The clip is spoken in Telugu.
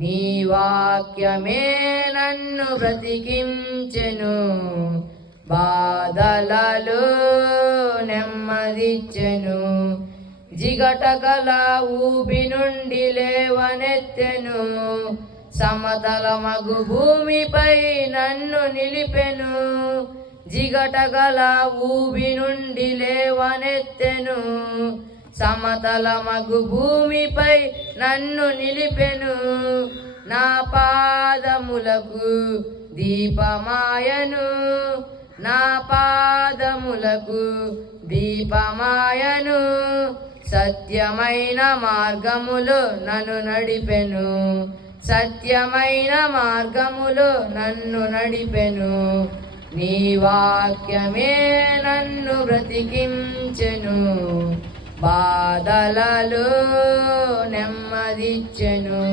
నీ వాక్యమే నన్ను బ్రతికించెను, బాధలలో నెమ్మదిచ్చెను. జిగటగల ఊబి నుండి లేవనెత్తెను, సమతలమగు భూమిపై నన్ను నిలిపెను. జిగటగల ఊబి నుండి లేవనెత్తెను, సమతలమగు భూమిపై నన్ను నిలిపెను. నా పాదములకు దీపమాయను, నా పాదములకు దీపమాయను. సత్యమైన మార్గములో నన్ను నడిపెను, సత్యమైన మార్గములో నన్ను నడిపెను. నీ వాక్యమే నన్ను బ్రతికించెను, బాధలలో నెమ్మదిచ్చెను.